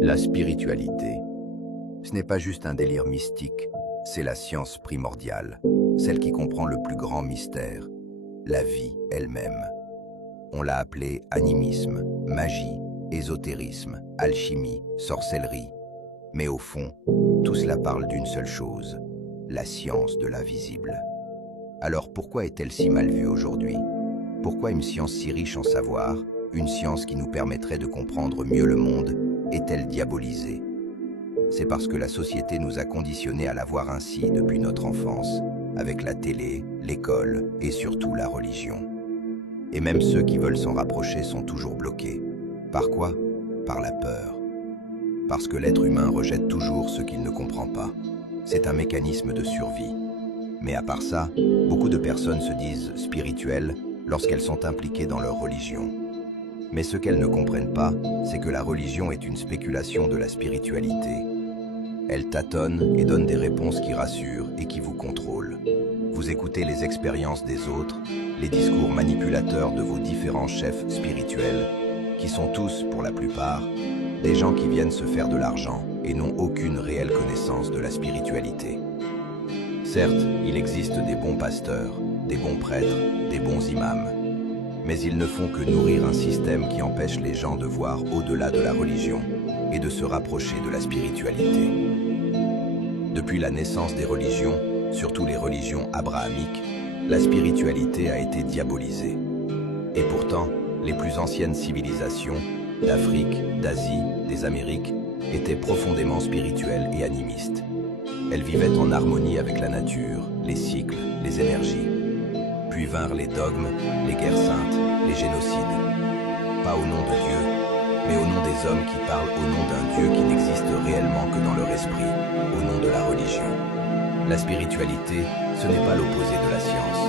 La spiritualité, ce n'est pas juste un délire mystique, c'est la science primordiale, celle qui comprend le plus grand mystère, la vie elle-même. On l'a appelée animisme, magie, ésotérisme, alchimie, sorcellerie. Mais au fond, tout cela parle d'une seule chose, la science de l'invisible. Alors pourquoi est-elle si mal vue aujourd'hui? Pourquoi une science si riche en savoir, une science qui nous permettrait de comprendre mieux le monde, est-elle diabolisée? C'est parce que la société nous a conditionnés à la voir ainsi depuis notre enfance, avec la télé, l'école et surtout la religion. Et même ceux qui veulent s'en rapprocher sont toujours bloqués. Par quoi? Par la peur. Parce que l'être humain rejette toujours ce qu'il ne comprend pas. C'est un mécanisme de survie. Mais à part ça, beaucoup de personnes se disent spirituelles lorsqu'elles sont impliquées dans leur religion. Mais ce qu'elles ne comprennent pas, c'est que la religion est une spéculation de la spiritualité. Elle tâtonne et donne des réponses qui rassurent et qui vous contrôlent. Vous écoutez les expériences des autres, les discours manipulateurs de vos différents chefs spirituels, qui sont tous, pour la plupart, des gens qui viennent se faire de l'argent et n'ont aucune réelle connaissance de la spiritualité. Certes, il existe des bons pasteurs, des bons prêtres, des bons imams, mais ils ne font que nourrir un système qui empêche les gens de voir au-delà de la religion et de se rapprocher de la spiritualité. Depuis la naissance des religions, surtout les religions abrahamiques, la spiritualité a été diabolisée. Et pourtant, les plus anciennes civilisations, d'Afrique, d'Asie, des Amériques, étaient profondément spirituelles et animistes. Elles vivaient en harmonie avec la nature, les cycles, les énergies. Puis vinrent les dogmes, les guerres saintes, les génocides. Pas au nom de Dieu, mais au nom des hommes qui parlent au nom d'un Dieu qui n'existe réellement que dans leur esprit, au nom de la religion. La spiritualité, ce n'est pas l'opposé de la science,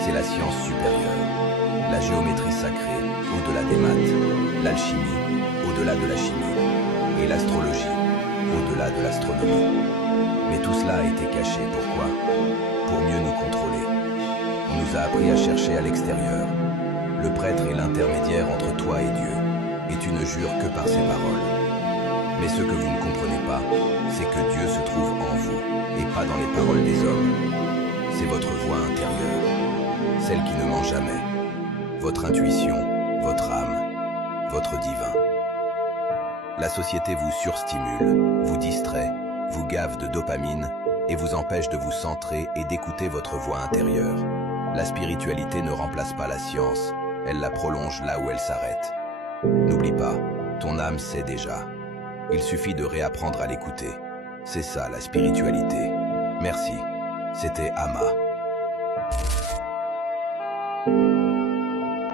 c'est la science supérieure. La géométrie sacrée, au-delà des maths, l'alchimie, au-delà de la chimie, et l'astrologie, au-delà de l'astronomie. Mais tout cela a été caché, pourquoi? Pour mieux nous contrôler. On nous a appris à chercher à l'extérieur. Le prêtre est l'intermédiaire entre toi et Dieu, et tu ne jures que par ses paroles. Mais ce que vous ne comprenez pas, c'est que Dieu se trouve en vous, et pas dans les paroles des hommes. C'est votre voix intérieure, celle qui ne ment jamais. Votre intuition, votre âme, votre divin. La société vous surstimule, vous distrait, vous gave de dopamine et vous empêche de vous centrer et d'écouter votre voix intérieure. La spiritualité ne remplace pas la science, elle la prolonge là où elle s'arrête. N'oublie pas, ton âme sait déjà. Il suffit de réapprendre à l'écouter. C'est ça la spiritualité. Merci. C'était Ama.